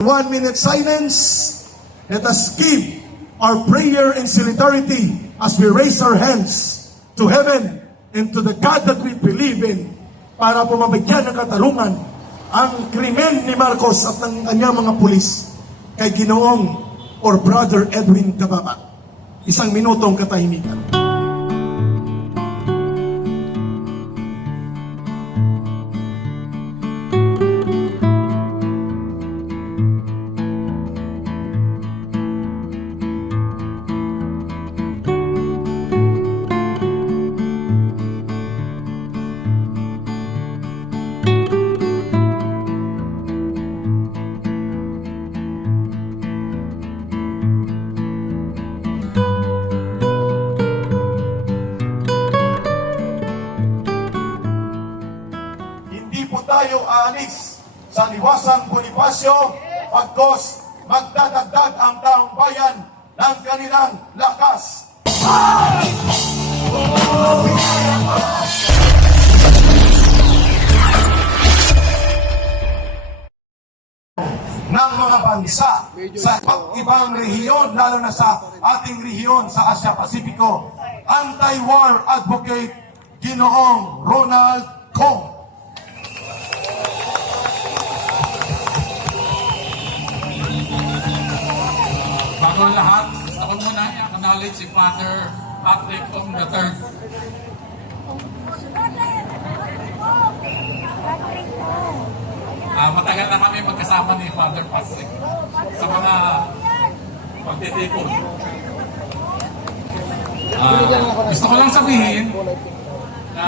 1 minute silence. Let us give our prayer and solidarity as we raise our hands to heaven and to the God that we believe in para po mabigyan ng katarungan ang krimen ni Marcos at ng kanyang mga pulis kay Ginoong or Brother Edwin Cababa. 1 minutong katahimikan. Tayo aalis sa liwasang Bonifacio pagkos magdadagdag ang taong bayan ng kanilang lakas. Ng mga bansa sa ibang rehiyon, lalo na sa ating rehiyon sa Asia Pasipiko, anti-war advocate Ginoong Ronald Kong. Bago ang lahat, gusto ko muna i-acknowledge si Father Patrick Ong III. Matagal na kami magkasama ni Father Patrick sa mga pagtitipon. Gusto ko lang sabihin na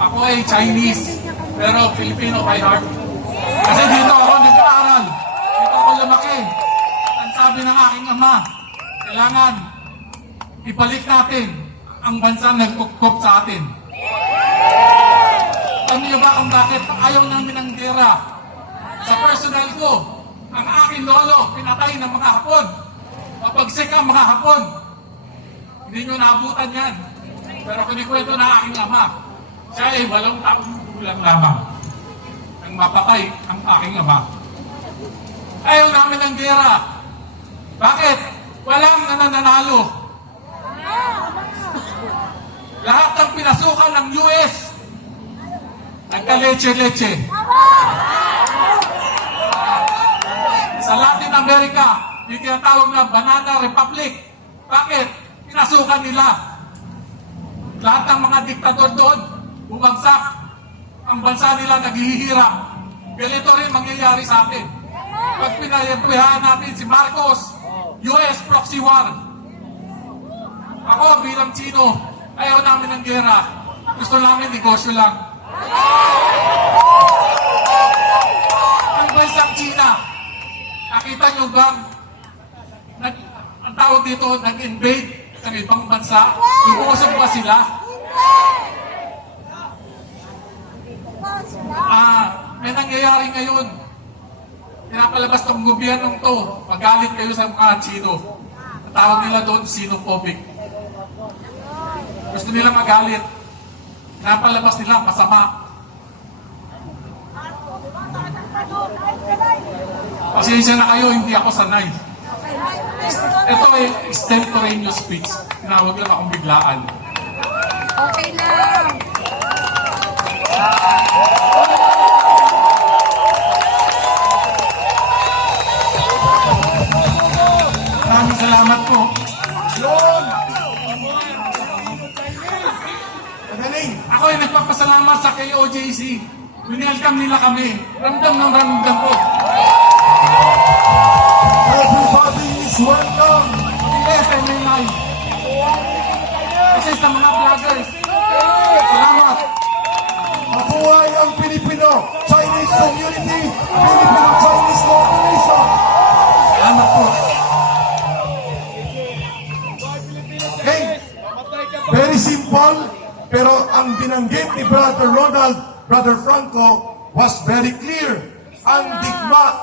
ako ay Chinese pero Filipino by heart. Kasi dito ako nag-aaral. Dito ako lumaki. Sabi ng aking ama, kailangan ibalik natin ang bansa na nagkukop sa atin. Alam niyo ba kung bakit ayaw namin ng gera? Sa personal ko, ang aking lolo, pinatay ng mga Hapon. Mapagsik ang mga Hapon. Hindi nyo naabutan yan. Pero kunikwento na aking ama, siya ay 8 taong gulang lamang nang mapatay ang aking ama. Ayaw namin ng gera. Bakit? Walang nananalo. Lahat ng pinasukan ng US, nagka-leche-leche. Sa Latin America, yung tinatawag na Banana Republic. Bakit? Pinasukan nila. Lahat ng mga diktador doon, bumagsak. Ang bansa nila naghihirap. Ganito rin mangyayari sa atin. Pag pinayapuyahan natin si Marcos, US proxy war. Ako bilang Chino, ayaw namin ng gera. Gusto namin negosyo lang. Ang bansang China, nakita nyo ba, ang tawag dito, nag-invade ng ibang bansa? Lumuusog ba sila? May nangyayari ngayon. Pinapalabas ng gobyernong to, magalit kayo sa mga Chino. Ang tawag nila doon, xenophobic. Gusto nila magalit. Pinapalabas nila, masama. Pasensya na kayo, hindi ako sanay. Ito ay extemporaneous speech. Tinawag lang akong biglaan. Okay lang. Maraming salamat po. Yun! Magaling! Ako ay nagpapasalamat sa KOJC. Winelcome nila kami. Ramdam ng ramdam po. Everybody is welcome! Yes, I may live. Kasi sa mga vloggers. Salamat. Mabuhay ang Filipino-Chinese community! Filipino-Chinese cooperation! Salamat po. Okay? Very simple, pero ang binanggit ni Brother Ronald, Brother Franco, was very clear. Ang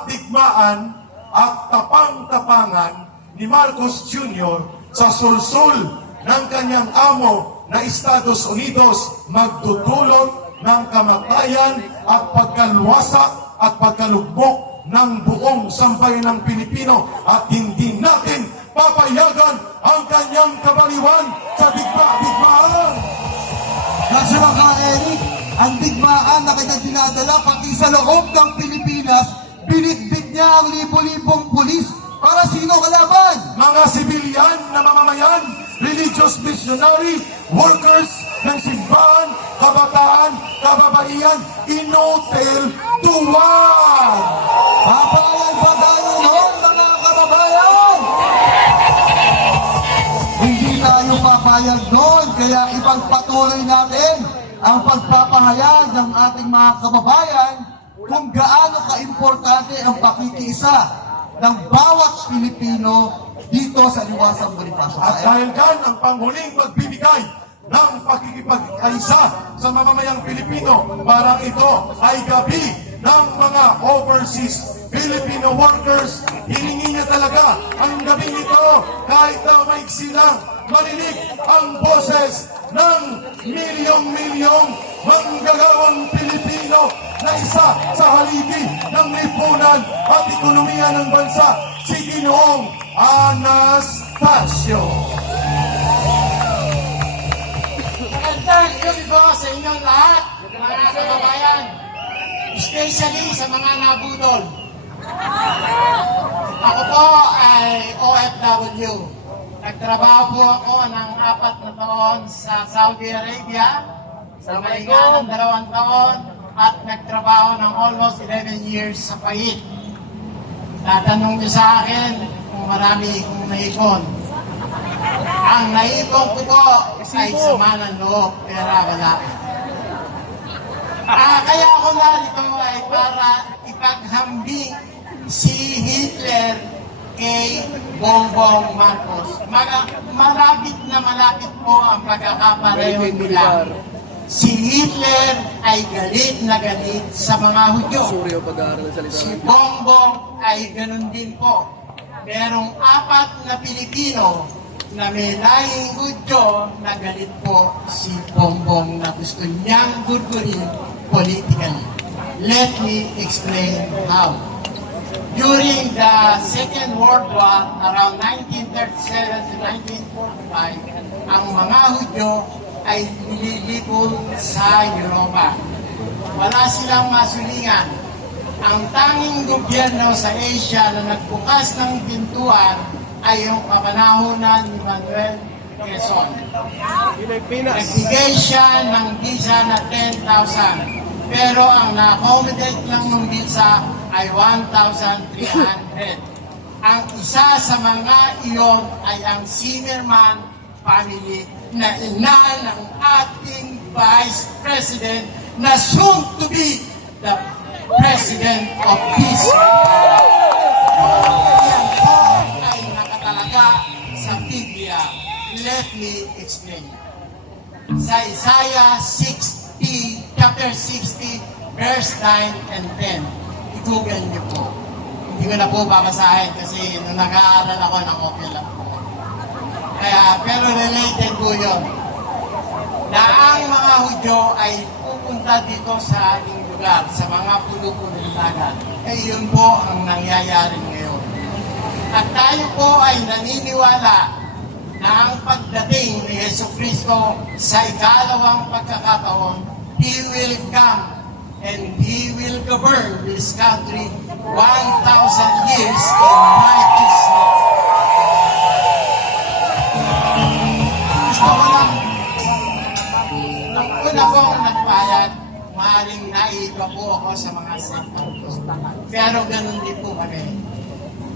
digmaan at tapang-tapangan ni Marcos Jr. sa sulsul ng kanyang amo na Estados Unidos magdudulot ng kamatayan at pagkalwasak at pagkalugmok ng buong sambayan ng Pilipino at hindi natin papayagan ang kanyang kabaliwan sa digma-digmaan. Kasi mga Eric, ang digmaan na kanyang dinadala pati sa loob ng Pilipinas, binitbit niya ang libo-libong pulis para sino kalaban? Mga sibilyan na mamamayan, religious missionary, workers ng simbahan, kabataan, kababaihan, inutil tuwag! Papayag ba tayo noon, mga kababayan? Hindi tayo papayag doon, kaya ipagpatuloy natin ang pagpapahayag ng ating mga kababayan kung gaano ka-importante ang pakikiisa ng bawat Pilipino dito sa Liwasang Bonifacio. At dahil dyan, ang panghuling magbibigay ng pakikipagkaisa sa mamamayang Pilipino, parang ito ay gabi ng mga overseas Filipino workers. Hiningi niya talaga ang gabing ito kahit na maiksi lang marinig ang boses ng milyong-milyong manggagawang Pilipino na isa sa haligi ng lipunan at ekonomiya ng bansa, si Ginoong Anastasio. Magandang gabi po sa inyong lahat, mga kababayan, especially sa mga nabudol. Ako po ay OFW. Nagtrabaho po ako ng 4 na taon sa Saudi Arabia, sa Malinga ng 2 taon, at nagtrabaho ng almost 11 years sa Pahit. Tatanong niyo sa akin kung marami kong naipon. Ang naipon ko po ay sama ng loob, pera wala. Kaya ako narito ay para ipaghambing si Hitler kay Bongbong Marcos. Malapit po ang pagkakapareho nila. Si Hitler ay galit na galit sa mga Hudyo. Si Bongbong ay ganun din po. Merong 4 na Pilipino na may lahing Hudyo na galit po si Bongbong na gusto niyang gurgurin politically. Let me explain how. During the Second World War, around 1937 to 1945, ang mga Hudyo ay nililipol sa Europa. Wala silang masulingan. Ang tanging gobyerno sa Asia na nagbukas ng pintuan ay yung kapanahonan ni Manuel Quezon. Nagbigay siya ng visa na 10,000. Pero ang na-accommodate lang ng visa ay 1,300. Ang isa sa mga iyon ay ang Zimmerman family na ina ng ating Vice President na soon to be the President of this Yan po ay nakatalaga sa Biblia. Let me explain. Sa Isaiah 60, chapter 60, verse 9 and 10. I-google niyo po. Hindi ko na po babasahin kasi nung nag-aaral ako, okay lang po. Kaya, pero related po yun. Na ang mga Hudyo ay pupunta dito sa ating lugar, sa mga pulo-pulo ng dagat. Eh, yun po ang nangyayari ngayon. At tayo po ay naniniwala na ang pagdating ni Jesucristo sa ikalawang pagkakataon, He will come and He will govern this country 1,000 years in righteousness. Gusto ko lang, nung una pong nagpayag, maaaring naiba po ako sa mga sektang ko. Pero ganun din po kami.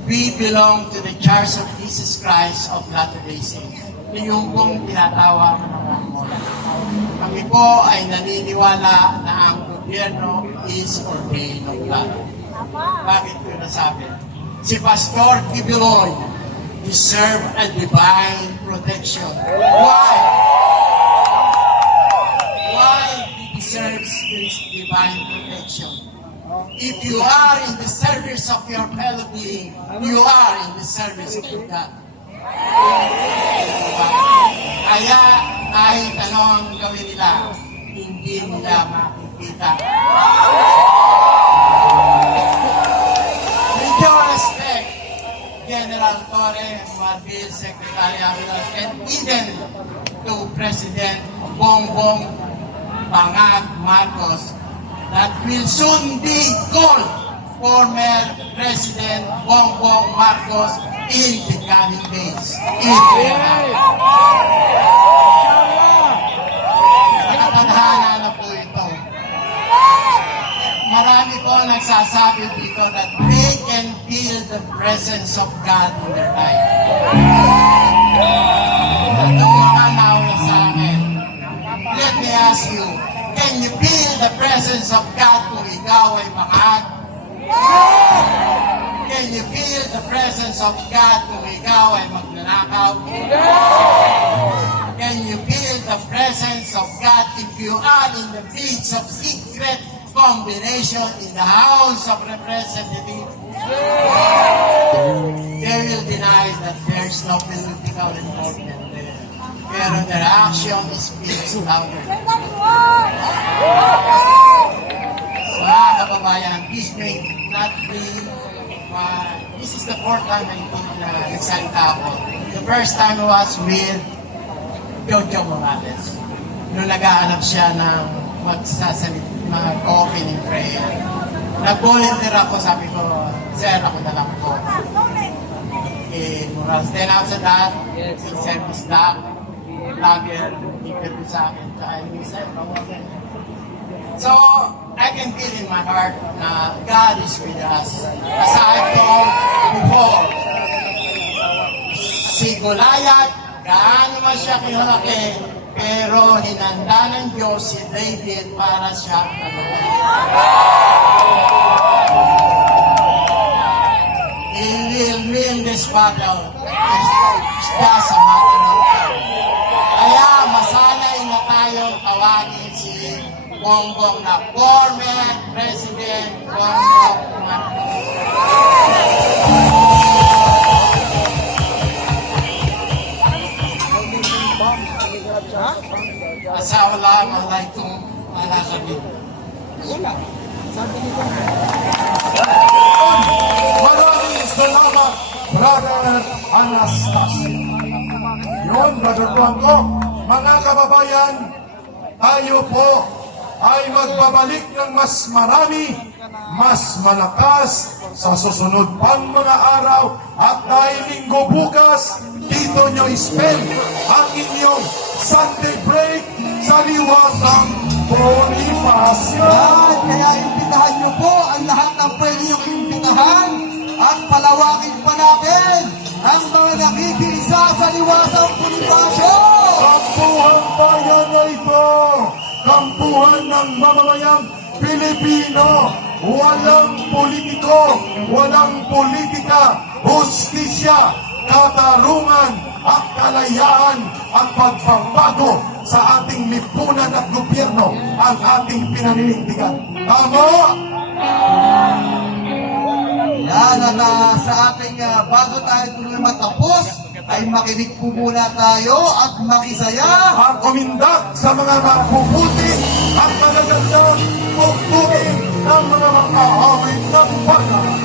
We belong to the Church of Jesus Christ of Latter-day Saints. Yung pong tinatawag ng mga mola. Kami po ay naniniwala na ang gobyerno is ordained of God. Bakit ko nasabi? Si Pastor Kibiloy deserve a divine protection. Why? Why he deserves this divine protection? If you are in the service of your fellow being, you are in the service of God. Kaya kahit ano ang gawin nila, hindi nila makikita. General Torre, Marbil, Secretary Aguilar, and even to President Bongbong Pangag Marcos that will soon be called former President Bongbong Marcos in the coming days. Nakatadhana na po ito. Marami po nagsasabi dito that they can feel the presence of God in their life. At umanaw na sa akin. Let me ask you, can you feel the presence of God kung ikaw ay makag? Can you feel the presence of God kung ikaw ay magnanakaw? Can you feel the presence of God if you are in the midst of secret combination in the House of Representatives? They will deny that there's no political involvement there. Pero their action speaks louder. Mga kababayan, this may not be, this is the fourth time I think na nagsalita ako. The first time was with Jojo Morales. Nung nag-aanap siya ng mag-opening prayer. Nag-volunteer ako, sabi ko, sir, ako na lang po. Okay, Morales. Then after that, si service doc, vlogger, interview sa akin, tsaka yung sir, so, I can feel in my heart na God is with us. As I told before, si Goliath, gaano man siya kinalaki, pero hinanda ng Diyos si David para siya He will win this battle. It's just a matter of time. Kaya masanay na tayong tawagin si Bongbong na former President Bongbong Marcos. Assalamualaikum warahmatullahi Maraming salamat, Brother Anastasio. Yun, Brother Blanco. Mga kababayan, tayo po ay magbabalik ng mas marami, mas malakas sa susunod pang mga araw at dahil linggo bukas, dito nyo spend ang inyong Sunday break sa liwasang Bonifacio. Yan, kaya imbitahan niyo po ang lahat ng pwede niyong imbitahan at palawakin pa natin ang mga nakikiisa sa liwasang Bonifacio. Kampuhan bayan na ito! Kampuhan ng mamamayang Pilipino! Walang politiko, walang politika, hustisya, katarungan at kalayaan at pagbabago sa ating lipunan at gobyerno ang ating pinaninindigan. Tama? Yan, at sa ating bago tayo tuloy matapos, ay makinig po muna tayo at makisaya. At umindak sa mga mabubuti at magagandang tugtugin ng mga makahawin ng banal.